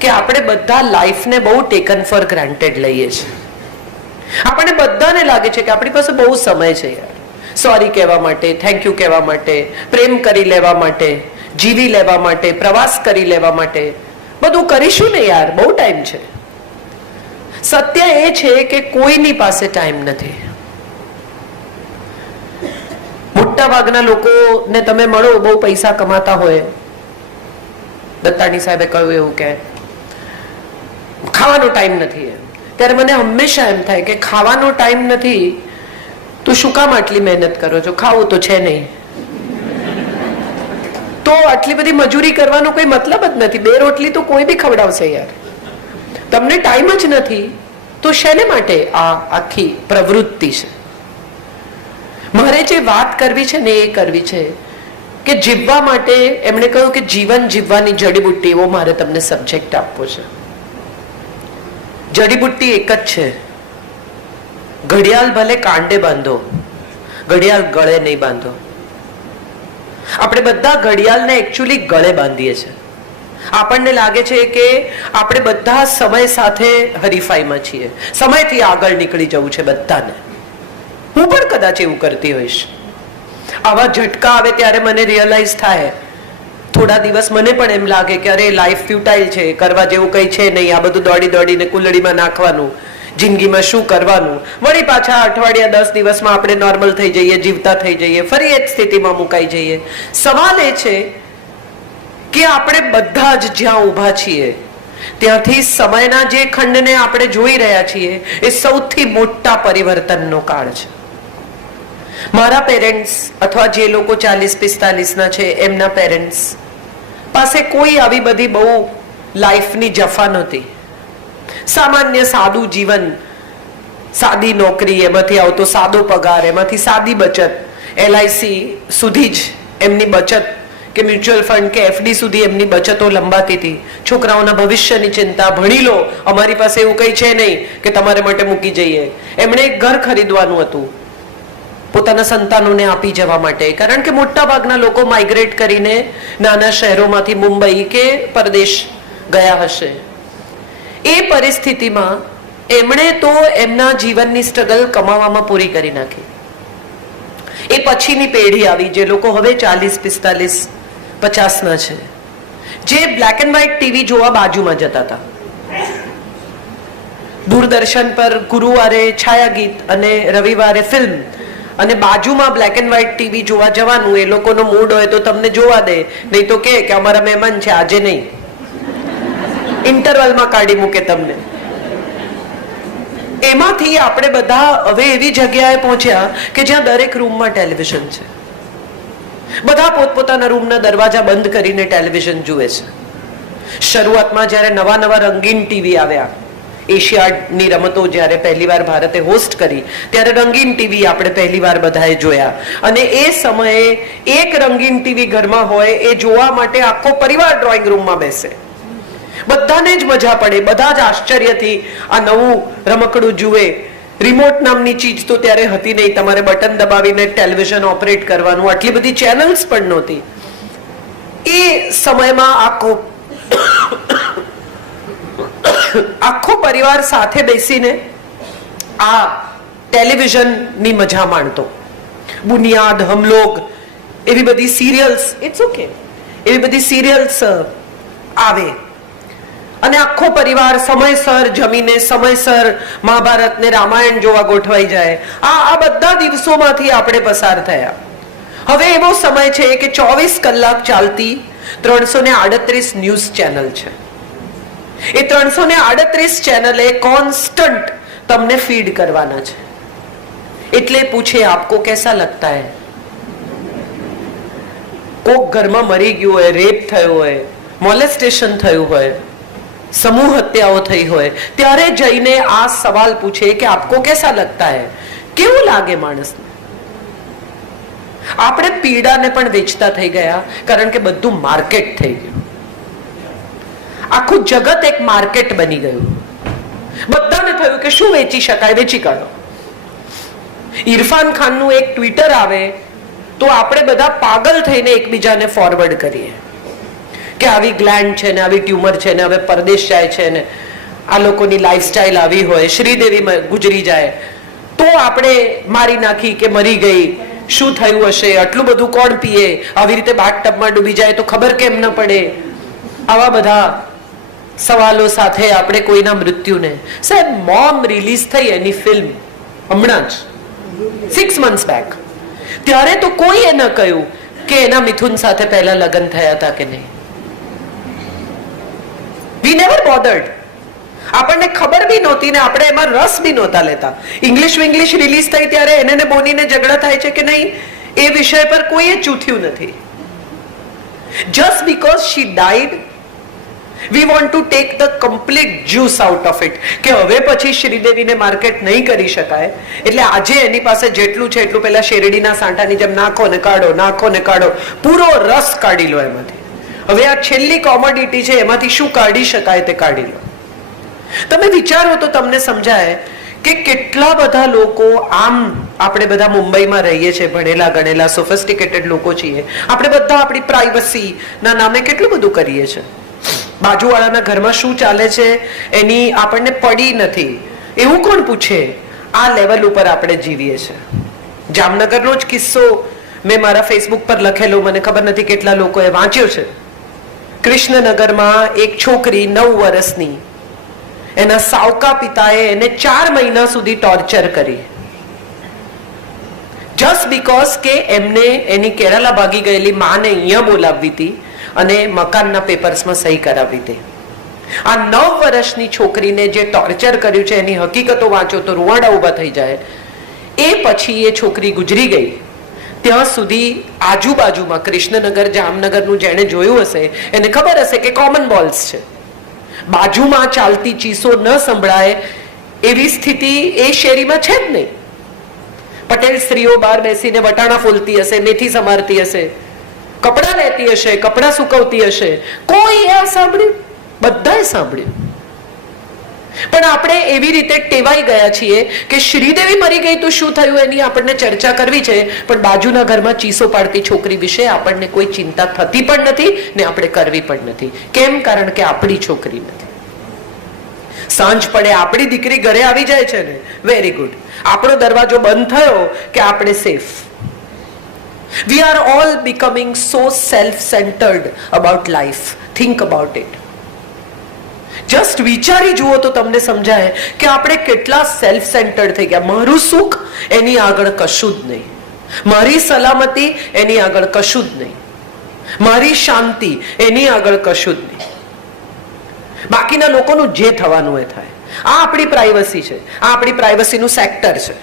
કે આપણે બધા લાઈફને બહુ ટેકન ફોર ગ્રાન્ટેડ લઈએ છીએ. આપણને બધાને લાગે છે કે આપણી પાસે બહુ સમય છે યાર, સોરી કહેવા માટે, થેન્ક યુ કહેવા માટે, પ્રેમ કરી લેવા માટે, જીવી લેવા માટે, પ્રવાસ કરી લેવા માટે, બધું કરીશું ને યાર, બહુ ટાઈમ છે. સત્ય એ છે કે કોઈની પાસે ટાઈમ નથી. મોટા ભાગના લોકોને તમે મળો, બહુ પૈસા કમાતા હોય, દત્તાણી સાહેબે કહ્યું એવું કે ખાવાનો ટાઈમ નથી, ત્યારે મને હંમેશા એમ થાય કે ખાવાનો ટાઈમ નથી તો શું કામ આટલી મહેનત કરો છો? ખાવું તો છે નહીં, તો આટલી બધી મજૂરી કરવાનો કોઈ મતલબ જ નથી. 2 રોટલી તો કોઈ બી ખવડાવશે યાર. તમને ટાઈમ જ નથી તો શેને માટે આ આખી પ્રવૃત્તિ છે? મારે જે વાત કરવી છે ને એ કરવી છે કે જીવવા માટે એમણે કહ્યું કે જીવન જીવવાની જડીબુટ્ટી, એવો મારે તમને સબ્જેક્ટ આપવો છે. જડીબુટ્ટી એક જ છે, ઘડિયાળ ભલે કાંડે બાંધો, ઘડિયાળ ગળે નહીં બાંધો. આપણે બધા ઘડિયાળને એકચ્યુઅલી ગળે બાંધીએ છીએ. આપણને લાગે છે કે આપણે બધા સમય સાથે હરીફાઈમાં છીએ, સમયથી આગળ નીકળી જવું છે બધાને. હું પણ કદાચ એવું કરતી હોઈશ. આવા ઝટકા આવે ત્યારે મને રિયલાઇઝ થાય, થોડા દિવસ મને પણ એમ લાગે કે અરે લાઈફ ફ્યુટાઇલ છે, કરવા જેવું કંઈ છે નહીં, આ બધું દોડી દોડીને કુલડીમાં નાખવાનું, જિંદગીમાં શું કરવાનું. વળી પાછા અઠવાડિયા 10 દિવસમાં આપણે નોર્મલ થઈ જઈએ, જીવતા થઈ જઈએ, ફરી એ જ સ્થિતિમાં મુકાઈ જઈએ. સવાલ એ છે કે આપણે બધા જ જ્યાં ઊભા છીએ ત્યાંથી સમયના જે ખંડને આપણે જોઈ રહ્યા છીએ એ સૌથી મોટા પરિવર્તનનો કાળ છે. મારા પેરેન્ટ્સ અથવા જે લોકો 40-45 ના છે એમના પેરેન્ટ્સ પાસે કોઈ આવી બધી બહુ લાઈફની જફા નહોતી. સામાન્ય સાદું જીવન, સાદી નોકરી, એમાંથી આવતો સાદો પગાર, એમાંથી સાદી બચત, LIC સુધી જ એમની બચત કે મ્યુચ્યુઅલ ફંડ કે FD સુધી એમની બચતો લંબાતી હતી. છોકરાઓના ભવિષ્યની ચિંતા, ભણી લો, અમારી પાસે એવું કંઈ છે નહીં કે તમારે માટે મૂકી જઈએ. એમણે એક ઘર ખરીદવાનું હતું પોતાના સંતાનોને આપી જવા માટે, કારણ કે મોટા ભાગના લોકો માઇગ્રેટ કરીને નાના શહેરોમાંથી મુંબઈ કે પરદેશ ગયા હશે. એ પરિસ્થિતિમાં એમણે તો એમના જીવનની સ્ટ્રગલ કમાવામાં પૂરી કરી નાખી. એ પછીની પેઢી આવી જે લોકો હવે 40-45-50 ના છે, જે બ્લેક એન્ડ વ્હાઇટ ટીવી જોવા બાજુમાં જતા હતા. દૂરદર્શન પર ગુરુવારે છાયાગીત અને રવિવારે ફિલ્મ, અને બાજુમાં બ્લેક એન્ડ વ્હાઇટ ટીવી જોવા જવાનું. એ લોકોનો મૂડ હોય તો તમને જોવા દે, નહીં તો કે અમારા મહેમાન છે આજે નહીં, ઇન્ટરવલમાં કાઢી મૂકે તમને. એમાંથી આપણે બધા હવે એવી જગ્યાએ પહોંચ્યા કે જ્યાં દરેક રૂમમાં ટેલિવિઝન છે. બધા પોતપોતાના રૂમના દરવાજા બંધ કરીને ટેલિવિઝન જુએ છે. શરૂઆતમાં જ્યારે નવા નવા રંગીન ટીવી આવ્યા, એશિયાડની રમતો જ્યારે પહેલીવાર ભારતે હોસ્ટ કરી ત્યારે રંગીન ટીવી આપણે પહેલીવાર બધાએ જોયા. અને એ સમયે એક રંગીન ટીવી ઘરમાં હોય એ જોવા માટે આખો પરિવાર ડ્રોઈંગ રૂમમાં બેસે. બધાને જ મજા પડે, બધા જ આશ્ચર્યથી આ નવું રમકડું જુએ. રિમોટ નામની ચીજ તો ત્યારે હતી નહીં, તમારે બટન દબાવીને ટેલિવિઝન ઓપરેટ કરવાનું, આટલી બધી ચેનલ્સ પણ નહોતી. એ સમયમાં આખો પરિવાર સાથે બેસીને આ ટેલિવિઝનની મજા માણતો. બુનિયાદ, હમલોગ, એવી બધી સિરિયલ્સ, ઇટ્સ ઓકે, એવી બધી સિરિયલ્સ આવે અને આખો પરિવાર સમયસર જમીને સમયસર મહાભારત ને રામાયણ જોવા ગોઠવાઈ જાય. આ બધા દિવસોમાંથી આપણે પસાર થયા. હવે એવો સમય છે કે 24 કલાક ચાલતી 338 ન્યૂઝ ચેનલ છે. એ 338 ચેનલે કોન્સ્ટન્ટ તમને ફીડ કરવાના છે. એટલે પૂછે આપકો कैसा लगता है? કોક ઘરમાં મરી ગયું હોય, રેપ થયો હોય, મોલેસ્ટેશન થયું હોય, સમૂહ હત્યાઓ થઈ હોય, ત્યારે જઈને આ સવાલ પૂછે કે આપકો कैसा लगता है? કેવું લાગે માણસને? આપણે પીડાને પણ વેચતા થઈ ગયા, કારણ કે બધું માર્કેટ થઈ ગયું. આખું જગત એક માર્કેટ બની ગયું. બધાને થયું કે શું વેચી શકાય, વેચી કાઢો. ઇરફાન ખાનનું એક ટ્વિટર આવે તો આપણે બધા પાગલ થઈને એકબીજાને ફોરવર્ડ કરીએ. કે આવી ગ્લેન્ડ છે ને આવી ટ્યુમર છે ને હવે પરદેશ જાય છે ને આ લોકોની લાઈફસ્ટાઈલ આવી હોય, શ્રીદેવી ગુજરી જાય તો આપણે મારી નાખી કે મરી ગઈ, શું થયું હશે, આટલું બધું કોણ પીએ, આવી રીતે બાથટબમાં ડૂબી જાય તો ખબર કેમ ન પડે, આવા બધા સવાલો સાથે આપણે કોઈના મૃત્યુને. સાહેબ, મોમ રિલીઝ થઈ એની ફિલ્મ હમણાં જ 6 months બેક, ત્યારે તો કોઈએ ન કહ્યું કે એના મિથુન સાથે પહેલા લગ્ન થયા હતા કે નહીં. We never bothered. આપણને ખબર બી નહોતી ને આપણે એમાં રસ બી નહોતા લેતા. ઇંગ્લિશ રિલીઝ થઈ ત્યારે એને બોનીને ઝઘડા થાય છે કે નહીં એ વિષય પર કોઈએ ચૂથ્યું નથી. Just because she died we want to take the complete juice out of it, કે હવે પછી શ્રીદેવીને માર્કેટ નહીં કરી શકાય, એટલે આજે એની પાસે જેટલું છે એટલું પેલા શેરડીના સાંઠાની જેમ નાખો ને કાઢો, નાખો ને કાઢો, પૂરો રસ કાઢી લો એમાંથી. હવે આ છેલ્લી કોમોડિટી છે, એમાંથી શું કાઢી શકાય તે કાઢી લો. તમે વિચારો તો તમને સમજાય કે કેટલા બધા લોકો, આમ આપણે બધા મુંબઈમાં રહીએ છીએ, ભણેલા ગણેલા સોફિસ્ટિકેટેડ લોકો છીએ, આપણે બધા આપણી પ્રાઇવસી ના નામે કેટલું બધું કરીએ છીએ. બાજુવાળાના ઘરમાં શું ચાલે છે એની આપણને પડી નથી એવું કોણ પૂછે? આ લેવલ ઉપર આપણે જીવીએ છીએ. જામનગરનો જ કિસ્સો મેં મારા ફેસબુક પર લખેલો, મને ખબર નથી કેટલા લોકોએ વાંચ્યો છે. કૃષ્ણનગરમાં એક છોકરી 9 વર્ષની, એના સાવકા પિતાએ એને 4 મહિના સુધી ટોર્ચર કરી, જસ્ટ બીકોઝ કે એમને એની કેરાલા ભાગી ગયેલી માને અહીંયા બોલાવવી હતી અને મકાનના પેપર્સમાં સહી કરાવી હતી. આ 9 વર્ષની છોકરીને જે ટોર્ચર કર્યું છે એની હકીકતો વાંચો તો રૂવાડા ઉભા થઈ જાય. એ પછી એ છોકરી ગુજરી ગઈ. ત્યાં સુધી આજુબાજુમાં કૃષ્ણનગર, જામનગરનું જેણે જોયું હશે એને ખબર હશે કે કોમન બોલ્સ છે. બાજુમાં ચાલતી ચીસો ન સંભળાય એવી સ્થિતિ એ શેરીમાં છે જ નહીં. પટેલ સ્ત્રીઓ બહાર બેસીને વટાણા ફોલતી હશે, મેથી સમારતી હશે, કપડા લેતી હશે, કપડા સુકવતી હશે. કોઈ આ સાંભળ્યું? બધાએ સાંભળ્યું. પણ આપણે એવી રીતે ટેવાઈ ગયા છીએ કે શ્રીદેવી મરી ગઈ તો શું થયું એની આપણને ચર્ચા કરવી છે, પણ બાજુના ઘરમાં ચીસો પાડતી છોકરી વિશે આપણને કોઈ ચિંતા થતી પણ નથી ને આપણે કરવી પણ નથી. કેમ? કારણ કે આપણી છોકરી નથી. સાંજ પડે આપણી દીકરી ઘરે આવી જાય છે ને, વેરી ગુડ, આપણો દરવાજો બંધ થયો કે આપણે safe. We are all becoming so self-centered about life. Think about it. Just વિચારી જુઓ તો તમને સમજાય કે આપણે કેટલા સેલ્ફ સેન્ટર્ડ થઈ ગયા. મારું સુખ એની આગળ કશું જ નહીં, મારી સલામતી એની આગળ કશું જ નહીં, મારી શાંતિ એની આગળ કશું જ નહીં. બાકીના લોકોનું જે થવાનું એ થાય. આ આપણી પ્રાઇવસી છે, આ આપણી પ્રાઇવસીનું સેક્ટર છે.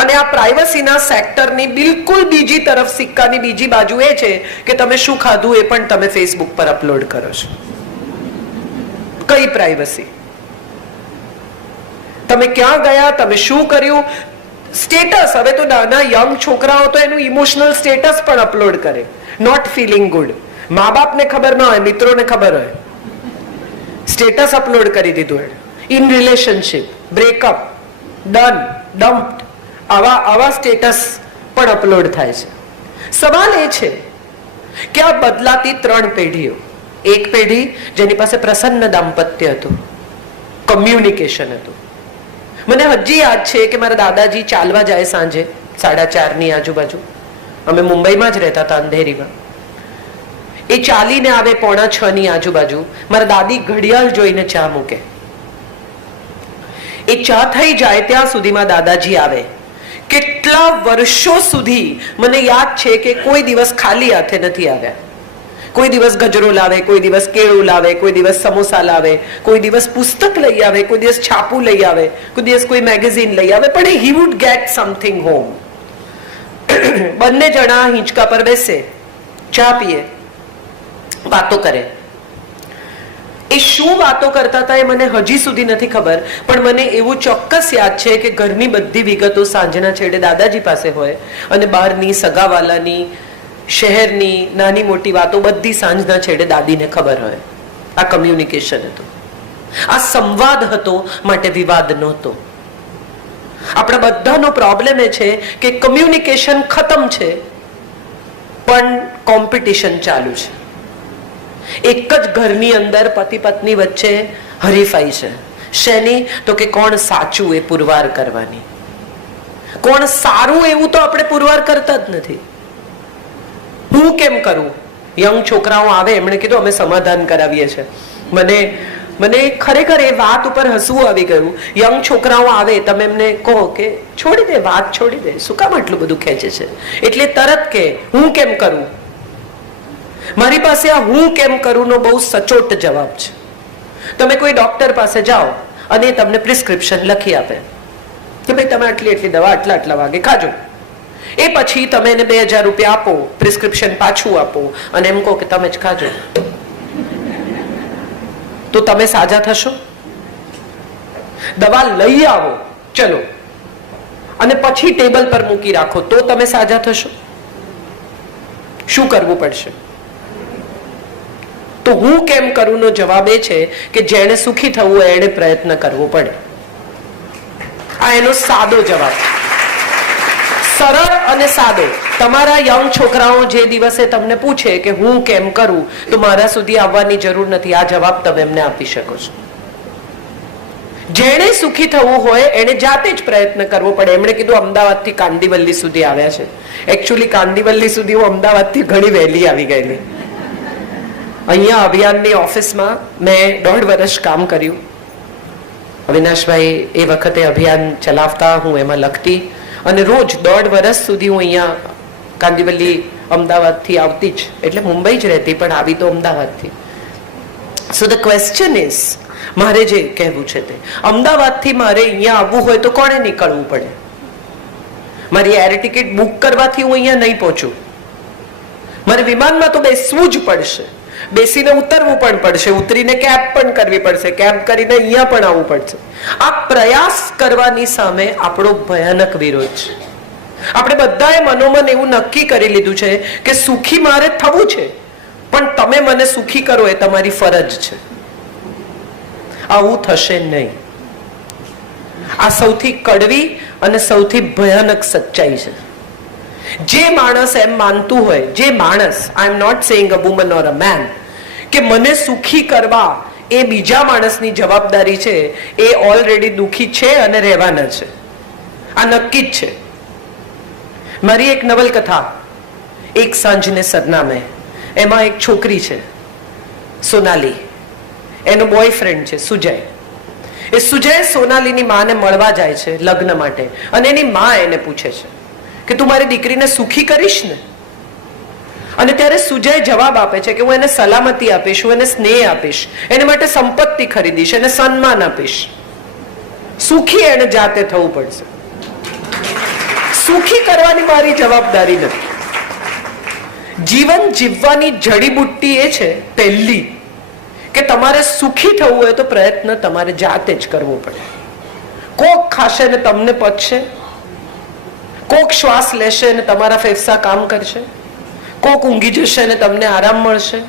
અને આ પ્રાઇવસીના સેક્ટરની બિલકુલ બીજી તરફ સિક્કાની બીજી બાજુ એ છે કે તમે શું ખાધું એ પણ તમે ફેસબુક પર અપલોડ કરો છો. કઈ પ્રાઇવસી? તમે ક્યાં ગયા, તમે શું કર્યું, સ્ટેટસ. હવે તો નાના યંગ છોકરાઓ તો એનું ઇમોશનલ સ્ટેટસ પણ અપલોડ કરે. Not feeling good. મા બાપને ખબર ન હોય, મિત્રોને ખબર હોય, સ્ટેટસ અપલોડ કરી દીધું. ઇન રિલેશનશિપ, બ્રેકઅપ, ડન, ડમ્પ્ડ, આવા સ્ટેટસ પણ અપલોડ થાય છે. સવાલ એ છે કે આ બદલાતી 3 પેઢીઓ, એક પેઢી જેની પાસે પ્રસન્ન દાંપત્ય હતું, કમ્યુનિકેશન હતું. મને હજી યાદ છે કે મારા દાદાજી ચાલવા જાય સાંજે 4:30 આજુબાજુ, અમે મુંબઈમાં જ રહેતા હતા, અંધેરીમાં. એ ચાલીને આવે 5:45 આજુબાજુ. મારા દાદી ઘડિયાળ જોઈને ચા મૂકે. એ ચા થઈ જાય ત્યાં સુધીમાં દાદાજી આવે. કેટલા વર્ષો સુધી મને યાદ છે કે કોઈ દિવસ ખાલી હાથે નથી આવ્યા. કોઈ દિવસ ગજરો લાવે, કોઈ દિવસ કેળું લાવે, કોઈ દિવસ સમોસા લાવે, કોઈ દિવસ પુસ્તક લઈ આવે, કોઈ દિવસ છાપું લઈ આવે, કોઈ દિવસ કોઈ મેગેઝિન લઈ આવે, પણ he would get something home. બંને જણા હિંચકા પર બેસે, ચા પીએ, વાતો કરે. એ શું વાતો કરતા હતા એ મને હજી સુધી નથી ખબર, પણ મને એવું ચોક્કસ યાદ છે કે ઘરની બધી વિગતો સાંજના છેડે દાદાજી પાસે હોય અને બહારની, સગાવાલાની, શહેરની નાની મોટી વાતો બધી સાંજના છેડે દાદીને ખબર હોય. આ કમ્યુનિકેશન હતું, આ સંવાદ હતો, માટે વિવાદ નહોતો. આપણા બધાનો પ્રોબ્લેમ એ છે કે કમ્યુનિકેશન ખતમ છે પણ કોમ્પિટિશન ચાલુ છે. એક જ ઘરની અંદર પતિ પત્ની વચ્ચે હરીફાઈ છે. શેની? તો કે કોણ સાચું એ પુરવાર કરવાની. કોણ સારું એવું તો આપણે પુરવાર કરતા જ નથી. હું કેમ કરું? યંગ છોકરાઓ આવે, એમણે કીધું અમે સમાધાન કરાવીએ છીએ. મને ખરેખર એ વાત ઉપર હસવું આવી ગયું. યંગ છોકરાઓ આવે, તમે એમને કહો કે છોડી દે, વાત છોડી દે, શું કામ આટલું બધું ખેંચે છે? એટલે તરત કે હું કેમ કરું. મારી પાસે આ હું કેમ કરું નો બહુ સચોટ જવાબ છે. તમે કોઈ ડોક્ટર પાસે જાઓ અને તમને પ્રિસ્ક્રિપ્શન લખી આપે કે ભાઈ તમે આટલી આટલી દવા આટલા વાગે ખાજો. એ પછી તમે એને 2000 રૂપિયા આપો, પ્રિસ્ક્રિપ્શન પાછું આપો અને એમ કહો કે તમે જ ખાજો, તો તમે સાજા થશો? દવા લઈ આવો ચલો અને પછી ટેબલ પર મૂકી રાખો, તો તમે સાજા થશો? શું કરવું પડશે? તો હું કેમ કરું નો જવાબ એ છે કે જેણે સુખી થવું હોય એને પ્રયત્ન કરવો પડે. આ એનો સાદો જવાબ, સરળ અને સાદો. તમારા યંગ છોકરાઓ જે દિવસે તમને પૂછે કે હું કેમ કરું, તો મારા સુધી આવવાની જરૂર નથી. આ જવાબ તમે એમને આપી શકો છો. જેણે સુખી થવું હોય એને જાતે જ પ્રયત્ન કરવો પડે. એમણે કીધું અમદાવાદથી કાંદિવલી સુધી આવ્યા છે. એકચ્યુઅલી કાંદિવલી સુધી હું અમદાવાદથી ઘણી વહેલી આવી ગયેલી. અહીંયા અભિયાનની ઓફિસમાં મેં 1.5 વર્ષ કામ કર્યું. અવિનાશભાઈ એ વખતે અભિયાન ચલાવતા, હું એમાં લખતી અને રોજ 1.5 વર્ષ સુધી હું અહીંયા કાંદિવલી અમદાવાદથી આવતી જ, એટલે મુંબઈ જ રહેતી પણ આવી તો અમદાવાદથી. સો ધ ક્વેશ્ચન ઇઝ, મારે જે કહેવું છે તે, અમદાવાદથી મારે અહીંયા આવવું હોય તો કોણે નીકળવું પડે? મારી એર ટિકિટ બુક કરવાથી હું અહીંયા નહીં પહોંચું. મારે વિમાનમાં તો બેસવું જ પડશે, બેસીને ઉતરવું પણ પડશે, ઉતરીને કેબ પણ કરવી પડશે, કેબ કરીને અહીંયા પણ આવવું પડશે. આ પ્રયાસ કરવાની સામે આપણો ભયાનક વિરોધ છે. આપણે બધાએ મનોમન એવું નક્કી કરી લીધું છે કે સુખી મારે થવું છે, પણ તમે મને સુખી કરો એ તમારી ફરજ છે. આવું થશે નહીં. આ સૌથી કડવી અને સૌથી ભયાનક સચ્ચાઈ છે. જે માણસ એમ માનતું હોય, જે માણસ, I am not saying a woman or a man, કે મને સુખી કરવા એ બીજા માણસની જવાબદારી છે, એ ઓલરેડી દુખી છે અને રહેવાના છે. આ નક્કી જ છે. મારી એક નવલકથા એક સાંજને સરનામે, એમાં એક છોકરી છે સોનાલી, એનો બોયફ્રેન્ડ છે સુજય. એ સુજય સોનાલીની માને મળવા જાય છે લગ્ન માટે અને એની મા એને પૂછે છે કે તું મારી દીકરીને સુખી કરીશ ને? અને ત્યારે સુજય જવાબ આપે છે કે હું એને સલામતી આપીશ, હું એને સ્નેહ આપીશ, એને માટે સંપત્તિ ખરીદીશ, એને સન્માન આપીશ. સુખી એને જાતે થવું પડશે. સુખી કરવાની મારી જવાબદારી નથી. જીવન જીવવાની જડીબુટ્ટી એ છે પહેલી કે તમારે સુખી થવું હોય તો પ્રયત્ન તમારે જાતે જ કરવો પડે. કોક ખાશે ને તમને પચશે, કોક શ્વાસ લેશે ને તમારા ફેફસા કામ કરશે, કોક ઊંઘી જશે ને તમને આરામ મળશે.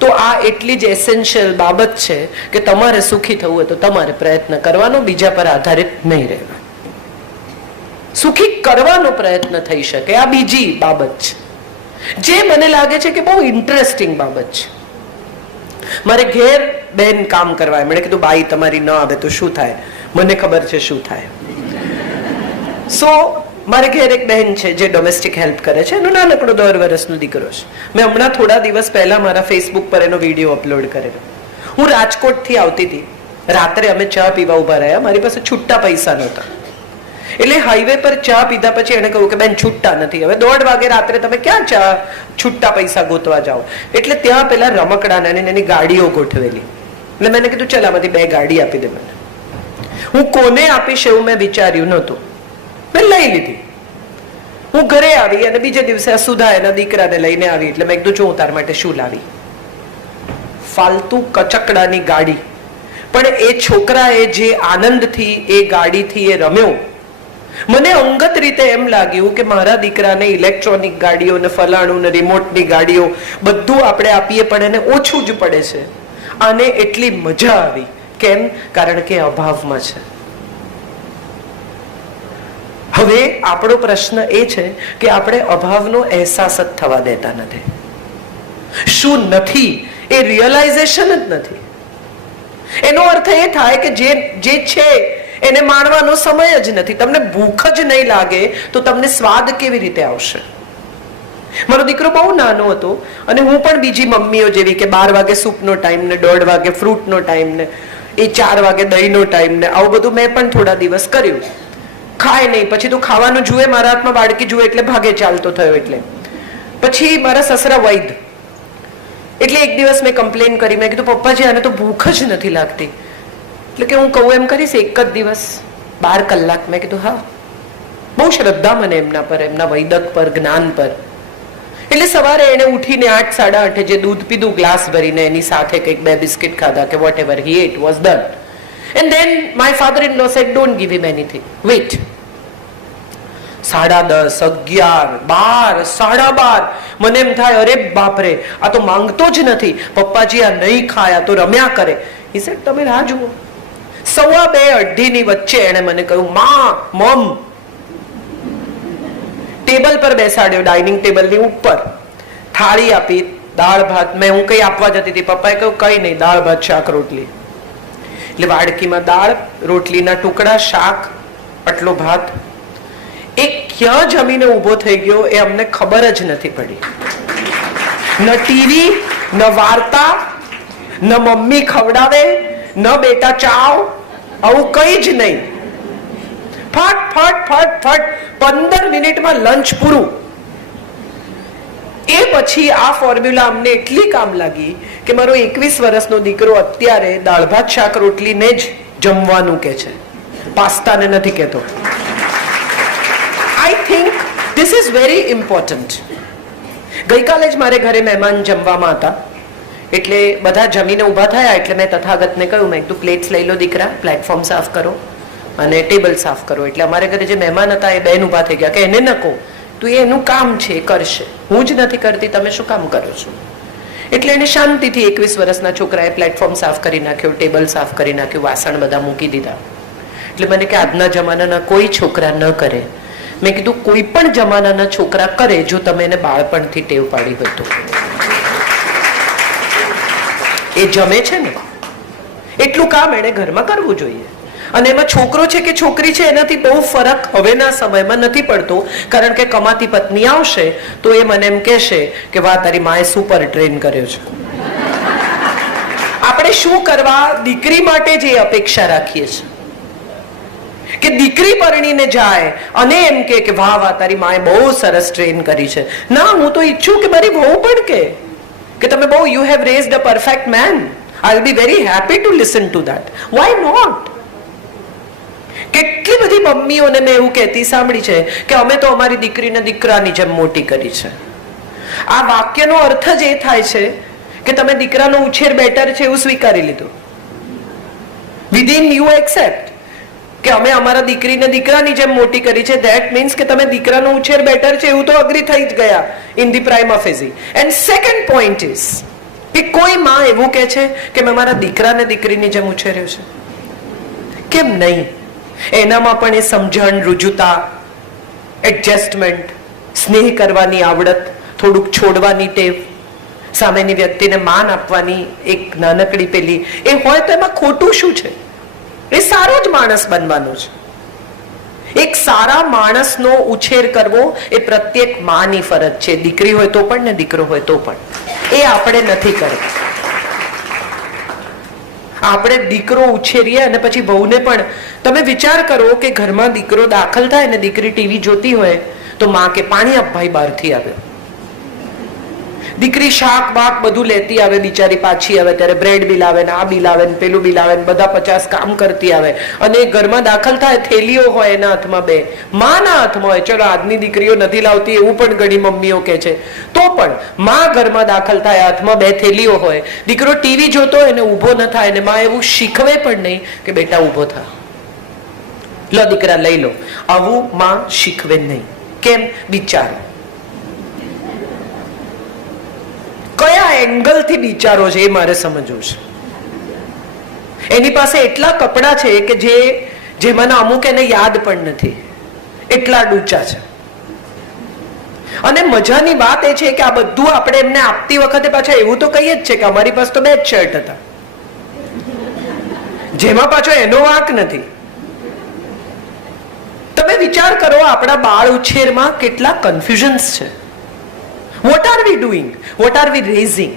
તો આ એટલી જ એસેન્શિયલ બાબત છે કે તમારે સુખી થવું હોય તો તમારે પ્રયત્ન કરવાનો, બીજા પર આધારિત નહીં રહેવાનું. સુખી કરવાનો પ્રયત્ન થઈ શકે, આ બીજી બાબત છે જે મને લાગે છે કે બહુ ઇન્ટરેસ્ટિંગ બાબત છે. મારે ઘેર બેન કામ કરવા, એમણે કીધું બાઈ તમારી ન આવે તો શું થાય? મને ખબર છે શું થાય. સો મારે ઘેર એક બહેન છે જે ડોમેસ્ટિક હેલ્પ કરે છે, એનો નાનકડો 10 વર્ષનો દીકરો છે. મેં હમણાં થોડા દિવસ પહેલા મારા ફેસબુક પર એનો વિડીયો અપલોડ કરેલો. હું રાજકોટથી આવતી હતી, રાત્રે અમે ચા પીવા ઉભા રહ્યા, મારી પાસે છૂટા પૈસા નહોતા, એટલે હાઈવે પર ચા પીધા પછી એને કહ્યું કે બેન છૂટા નથી, હવે 1:30 વાગે રાત્રે તમે ક્યાં ચા છૂટા પૈસા ગોતવા જાઓ? એટલે ત્યાં પેલા રમકડાના એની ગાડીઓ ગોઠવેલી, એટલે મેં કીધું ચાલ આમાંથી 2 ગાડી આપી દે મને. હું કોને આપીશ એવું મેં વિચાર્યું નહોતું, મેં લઈ લીધી. હું ઘરે આવી અને બીજે દિવસે સુધા એના દીકરાને લઈને આવી, એટલે મેં કીધું જો હું તાર માટે શું લાવી. ફાલતુ કચકડાની ગાડી. પણ એ છોકરાએ જે આનંદથી એ ગાડીથી એ રમ્યો, મને અંગત રીતે એમ લાગ્યું કે મારા દીકરાને ઇલેક્ટ્રોનિક ગાડીઓ ને ફલાણું ને રિમોટની ગાડીઓ બધું આપણે આપીએ પણ એને ઓછું જ પડે છે. આને એટલી મજા આવી. કેમ? કારણ કે અભાવમાં છે. હવે આપણો પ્રશ્ન એ છે કે આપણે અભાવનો અહેસાસ જ થવા દેતા નથી. શું નથી એ રિયલાઇઝેશન જ નથી. એનો અર્થ એ થાય કે જે છે એને માણવાનો સમય જ નથી. તમને ભૂખ જ નહીં લાગે તો તમને સ્વાદ કેવી રીતે આવશે? મારો દીકરો બહુ નાનો હતો અને હું પણ બીજી મમ્મીઓ જેવી કે 12 વાગે સૂપનો ટાઈમ ને 1:30 વાગે ફ્રૂટનો ટાઈમ ને એ 4 વાગે દહીંનો ટાઈમ ને આવું બધું મેં પણ થોડા દિવસ કર્યું. ખાય નહીં, પછી તો ખાવાનું જુએ, મારા હાથમાં બાળકી જુએ એટલે ભાગે ચાલતો થયો. એટલે પછી મારા સસરા વૈદ, એટલે એક દિવસ મેં કમ્પ્લેન કરી. મેં કીધું પપ્પાજી આને તો ભૂખ જ નથી લાગતી. એટલે કે હું કહું એમ કરીશ એક જ દિવસ 12 કલાક. મેં કીધું હા. બહુ શ્રદ્ધા મને એમના પર, એમના વૈદક પર, જ્ઞાન પર. એટલે સવારે એને ઉઠીને 8, 8:30 જે દૂધ પીધું ગ્લાસ ભરીને, એની સાથે કંઈક 2 બિસ્કિટ ખાધા કે whatever he ate was done. And then my father in law said don't give him anything, wait. 10:30, 11, 12, 12:30 મને એમ થાય અરે બાપરે આ તો માંગતો જ નથી, પપ્પાજી આ નહીં ખાયા તો રમ્યા કરે. હી સેડ તમે રાહ જુઓ. 1:15, 2:30 ની વચ્ચે એને મને કહ્યું મમ. ટેબલ પર બેસાડ્યો, ડાઇનિંગ ટેબલની ઉપર. થાળી આપી, દાળ ભાત. મેં હું કઈ આપવા જતી હતી, પપ્પાએ કહ્યું કઈ નહીં, દાળ ભાત શાક રોટલી. એટલે વાડકીમાં દાળ, રોટલીના ટુકડા, શાક, આટલો ભાત. એ ક્યાં જમીને ઊભો થઈ ગયો એ અમને ખબર જ નથી પડી. ન ટીવી, ન વાર્તા, ન મમ્મી ખવડાવે, ન બેટા ચાવ, આવું કઈ જ નહીં. ફટ ફટ ફટ ફટ 15 મિનિટમાં લંચ પૂરું. એ પછી આ ફોર્મ્યુલા અમને એટલી કામ લાગી કે મારો 21 વર્ષનો દીકરો અત્યારે દાળ ભાત શાક રોટલીને જ જમવાનું કે છે, પાસ્તાને નથી કહેતો. I think this is very important. ગઈકાલે જ મારે ઘરે મહેમાન જમવામાં હતા. એટલે બધા જમીને ઊભા થયા. એટલે મેં તથાગતને કહ્યું, મેં તું પ્લેટ્સ લઈ લો દીકરા, પ્લેટફોર્મ સાફ કરો અને ટેબલ સાફ કરો. એટલે અમારે ઘરે જે મહેમાન હતા એ બેન ઊભા થઈ ગયા કે એને ન કહો, તું એનું કામ છે કરશે, હું જ નથી કરતી, તમે શું કામ કરો છો? એટલે એને શાંતિથી 21 વર્ષના છોકરાએ પ્લેટફોર્મ સાફ કરી નાખ્યો, ટેબલ સાફ કરી નાખ્યું, વાસણ બધા મૂકી દીધા. એટલે મને કે આજના જમાનાના કોઈ છોકરા ન કરે. મેં કીધું કોઈ પણ જમાનાના છોકરા કરે જો તમે એને બાળપણથી ટેવ પાડી હોય તો. એ જમે છે ને એટલું કામ એને ઘરમાં કરવું જોઈએ. અને એમાં છોકરો છે કે છોકરી છે એનાથી બહુ ફરક હવેના સમયમાં નથી પડતો. કારણ કે કમાતી પત્ની આવશે તો એ મને એમ કહેશે કે વાહ તારી માએ સુપર ટ્રેન કર્યો છે. આપણે શું કરવા દીકરી માટે જે અપેક્ષા રાખીએ છીએ કે દીકરી પરણીને જાય અને એમ કે વાહ વાહ તારી માએ બહુ સરસ ટ્રેન કરી છે. ના, હું તો ઈચ્છું કે મારી વહુ પણ કે તમે બહુ you have raised a perfect man. I will be very happy to listen to that. Why not? કેટલી બધી મમ્મીઓને મેં એવું કહેતી સાંભળી છે કે અમે તો અમારી દીકરીને દીકરાની જેમ મોટી કરી છે. આ વાક્યનો અર્થ જ એ થાય છે કે તમે દીકરાનો ઉછેર બેટર છે એવું સ્વીકારી લીધું. વિધિન યુ એક્સેપ્ટ કે અમે અમારા દીકરીને દીકરાની જેમ મોટી કરી છે. ધેટ મીન્સ કે તમે દીકરાનો ઉછેર બેટર છે એવું તો અગ્રી થઈ જ ગયા in the prima facie. And second point is કે કોઈ માં એવું કહે છે કે મેં મારા દીકરાને દીકરીની જેમ ઉછેર્યો છે. કેમ નહીં? એનામાં પણ એ સમજણ, રુજુતા, એડજસ્ટમેન્ટ, સ્નેહ કરવાની આવડત, થોડુંક છોડવાની ટેવ, સામેની વ્યક્તિને માન આપવાની એક નાનકડી પેલી એ હોય તો એમાં ખોટું શું છે? એ સારો જ માણસ બનવાનો છે. એક સારા માણસનો ઉછેર કરવો એ પ્રત્યેક માની ફરજ છે. દીકરી હોય તો પણ ને દીકરો હોય તો પણ. એ આપણે નથી કરવું. આપણે દીકરો ઉછેરીએ અને પછી વહુને પણ. તમે વિચાર કરો કે ઘરમાં દીકરો દાખલ થાય ને દીકરી ટીવી જોતી હોય તો માં કે પાણી આપ ભાઈ બહારથી આવે. દીકરી શાક બાક બધું લેતી આવે, બિચારી પાછી આવે ત્યારે બ્રેડ બિલ આવે ને આ બિલ આવે ને પેલું બિલ આવે ને બધા 50 કામ કરતી આવે અને ઘરમાં દાખલ થાય થેલીઓ હોય એના હાથમાં, બે માના હાથમાં હોય. ચલો આજની દીકરીઓ નથી લાવતી એવું પણ ઘણી મમ્મીઓ કે છે, તો પણ માં ઘરમાં દાખલ થાય હાથમાં 2 થેલીઓ હોય. દીકરો ટીવી જોતો હોય ને ઊભો ન થાય ને માં એવું શીખવે પણ નહીં કે બેટા ઊભો થા, લો દીકરા લઈ લો. આવું માં શીખવે નહીં. કેમ? બિચારો કયા એંગલ થી બિચારો છે એ મારે સમજવું છે. એની પાસે એટલા કપડા છે કે જેમાંના અમુક એને યાદ પણ નથી, એટલા ડૂચા છે. અને મજાની વાત એ છે કે આ બધું આપણે એમને આપતી વખતે પાછા એવું તો કહીએ જ છે કે અમારી પાસે તો 2 જ શર્ટ હતા, જેમાં પાછો એનો વાંક નથી. તમે વિચાર કરો આપણા બાળ ઉછેરમાં કેટલા કન્ફ્યુઝન્સ છે. What are we doing, what are we raising,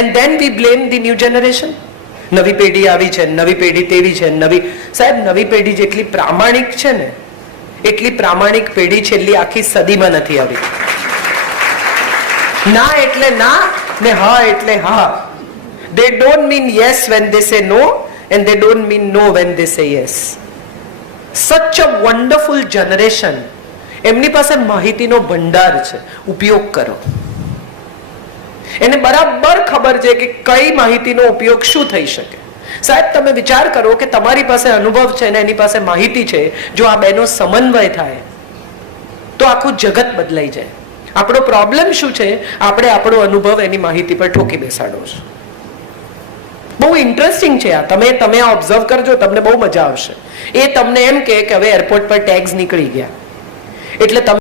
and then we blame the new generation. નવી પેઢી આવી છે, નવી પેઢી તેવી છે, સાહેબ નવી પેઢી જેટલી પ્રામાણિક છે ને એટલી પ્રામાણિક પેઢી છેલ્લી આખી સદીમાં નથી આવી. ના એટલે ના ને હા એટલે હા. They don't mean yes when they say no and they don't mean no when they say yes. Such a wonderful generation. એમની પાસે માહિતીનો ભંડાર છે, ઉપયોગ કરો. એને બરાબર ખબર છે કે કઈ માહિતીનો ઉપયોગ શું થઈ શકે. સાહેબ તમે વિચાર કરો કે તમારી પાસે અનુભવ છે ને એની પાસે માહિતી છે, જો આ બેનો સમન્વય થાય તો આખું જગત બદલાઈ જાય. આપણો પ્રોબ્લેમ શું છે, આપણે આપણો અનુભવ એની માહિતી પર ઠોકી બેસાડો છો. બહુ ઇન્ટરેસ્ટિંગ છે આ. તમે આ ઓબ્ઝર્વ કરજો, તમને બહુ મજા આવશે. એ તમને એમ કે હવે એરપોર્ટ પર ટેગ્સ નીકળી ગયા એટલે તમે